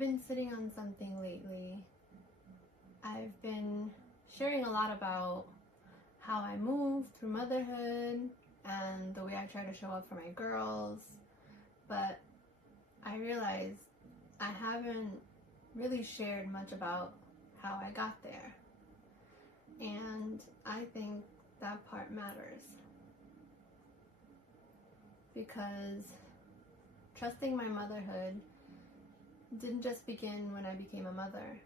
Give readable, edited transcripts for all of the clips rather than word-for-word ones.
been sitting on something lately. I've been sharing a lot about how I moved through motherhood and the way I try to show up for my girls, but I realized I haven't really shared much about how I got there. And I think that part matters, because trusting my motherhood didn't just begin when I became a mother.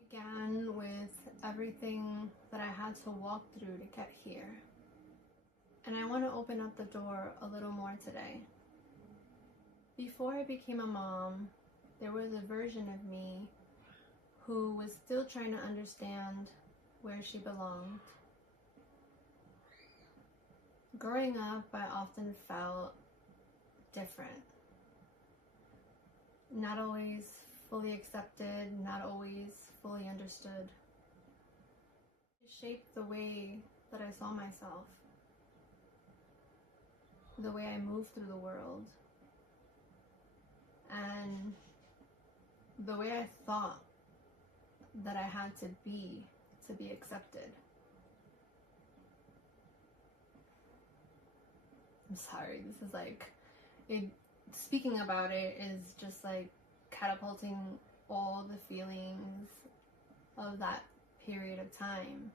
It began with everything that I had to walk through to get here. And I want to open up the door a little more today. Before I became a mom, there was a version of me who was still trying to understand where she belonged. Growing up, I often felt different. Not always fully accepted, not always fully understood. It shaped the way that I saw myself, the way I moved through the world, and the way I thought that I had to be accepted. I'm sorry, this is speaking about it is just like catapulting all the feelings of that period of time,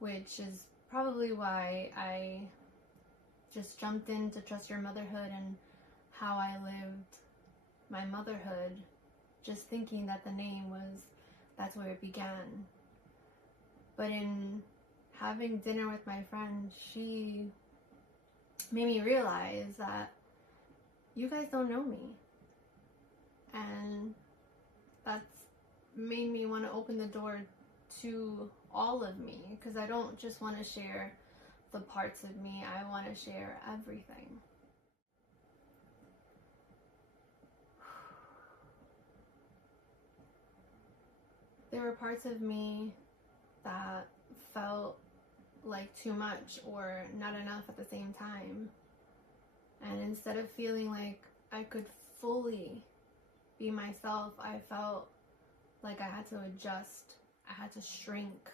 which is probably why I just jumped into Trust Your Motherhood and how I lived my motherhood, just thinking that the name that's where it began. But in having dinner with my friend, she made me realize that you guys don't know me. And that's made me want to open the door to all of me, because I don't just want to share the parts of me, I want to share everything. There were parts of me that felt like too much or not enough at the same time. And instead of feeling like I could fully be myself, I felt like I had to adjust, I had to shrink.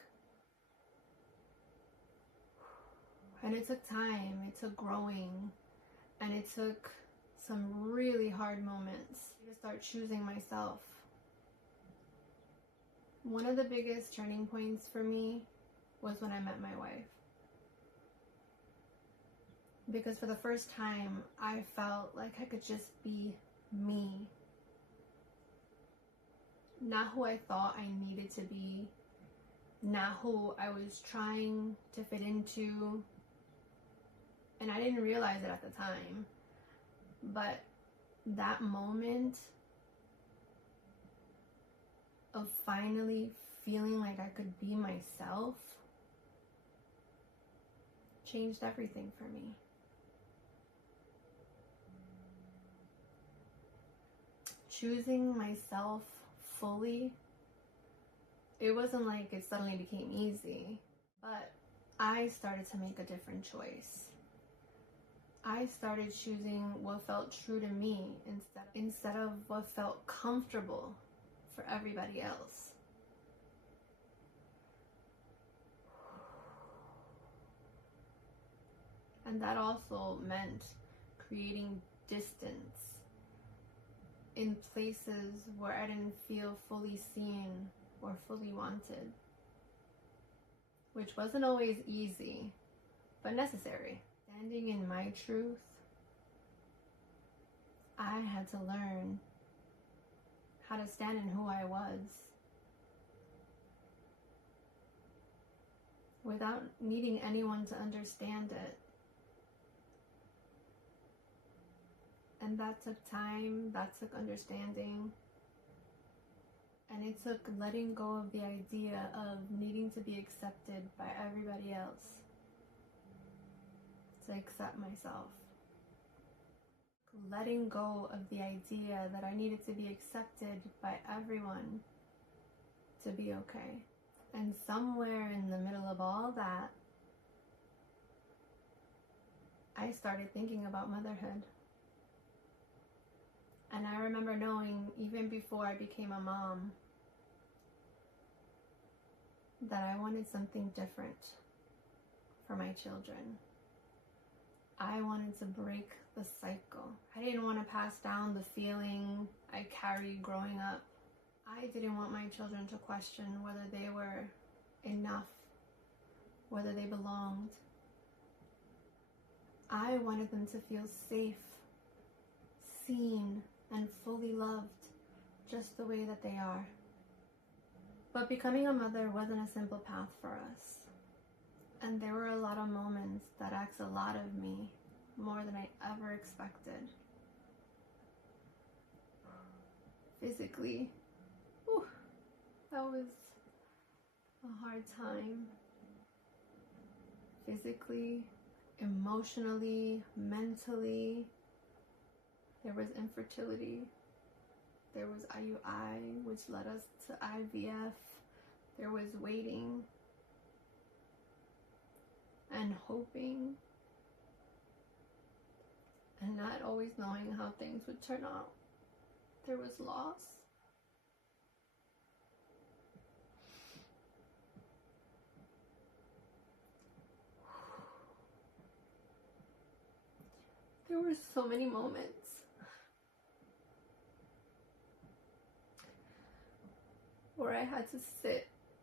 And it took time, it took growing, and it took some really hard moments to start choosing myself. One of the biggest turning points for me was when I met my wife. Because for the first time, I felt like I could just be me. Not who I thought I needed to be, not who I was trying to fit into. And I didn't realize it at the time. But that moment of finally feeling like I could be myself changed everything for me. Choosing myself fully, it wasn't like it suddenly became easy, but I started to make a different choice. I started choosing what felt true to me instead of what felt comfortable for everybody else. And that also meant creating distance in places where I didn't feel fully seen or fully wanted, which wasn't always easy, but necessary. Standing in my truth, I had to learn how to stand in who I was without needing anyone to understand it. And that took time, that took understanding, and it took letting go of the idea of needing to be accepted by everybody else to accept myself. Letting go of the idea that I needed to be accepted by everyone to be okay. And somewhere in the middle of all that, I started thinking about motherhood. And I remember knowing, even before I became a mom, that I wanted something different for my children. I wanted to break the cycle. I didn't want to pass down the feeling I carried growing up. I didn't want my children to question whether they were enough, whether they belonged. I wanted them to feel safe, seen, and fully loved, just the way that they are. But becoming a mother wasn't a simple path for us. And there were a lot of moments that asked a lot of me, more than I ever expected. Physically, that was a hard time. Physically, emotionally, mentally. There was infertility. There was IUI, which led us to IVF. There was waiting and hoping and not always knowing how things would turn out. There was loss. There were so many moments where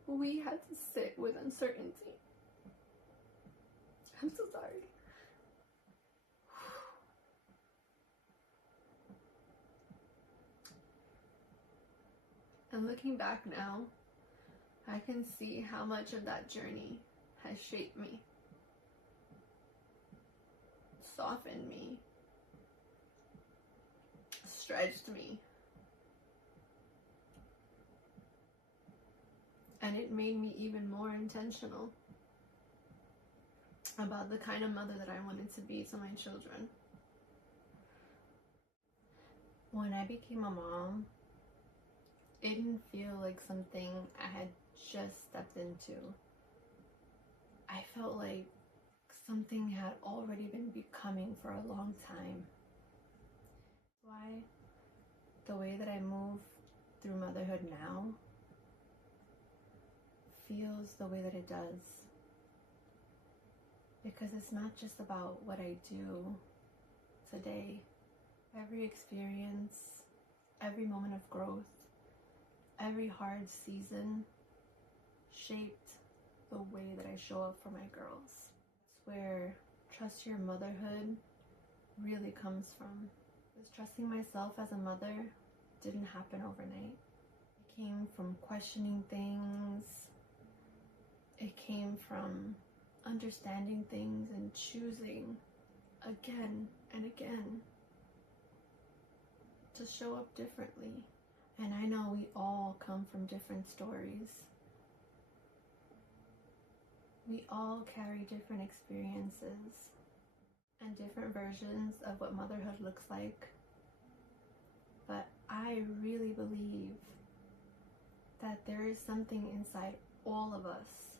we had to sit with uncertainty. I'm so sorry. And looking back now, I can see how much of that journey has shaped me, softened me, stretched me, and it made me even more intentional about the kind of mother that I wanted to be to my children. When I became a mom, it didn't feel like something I had just stepped into. I felt like something had already been becoming for a long time. Why the way that I move through motherhood now feels the way that it does. Because it's not just about what I do today. Every experience, every moment of growth, every hard season shaped the way that I show up for my girls. It's where trust your motherhood really comes from. Because trusting myself as a mother didn't happen overnight. It came from questioning things. It came from understanding things and choosing again and again to show up differently. And I know we all come from different stories. We all carry different experiences and different versions of what motherhood looks like. But I really believe that there is something inside all of us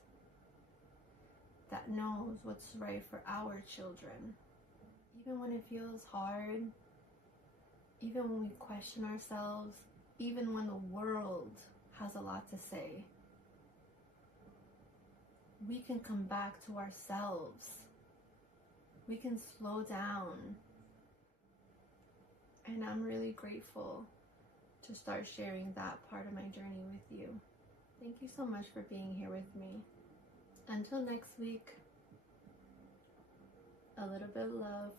that knows what's right for our children. Even when it feels hard, even when we question ourselves, even when the world has a lot to say, we can come back to ourselves. We can slow down. And I'm really grateful to start sharing that part of my journey with you. Thank you so much for being here with me. Until next week, a little bit of love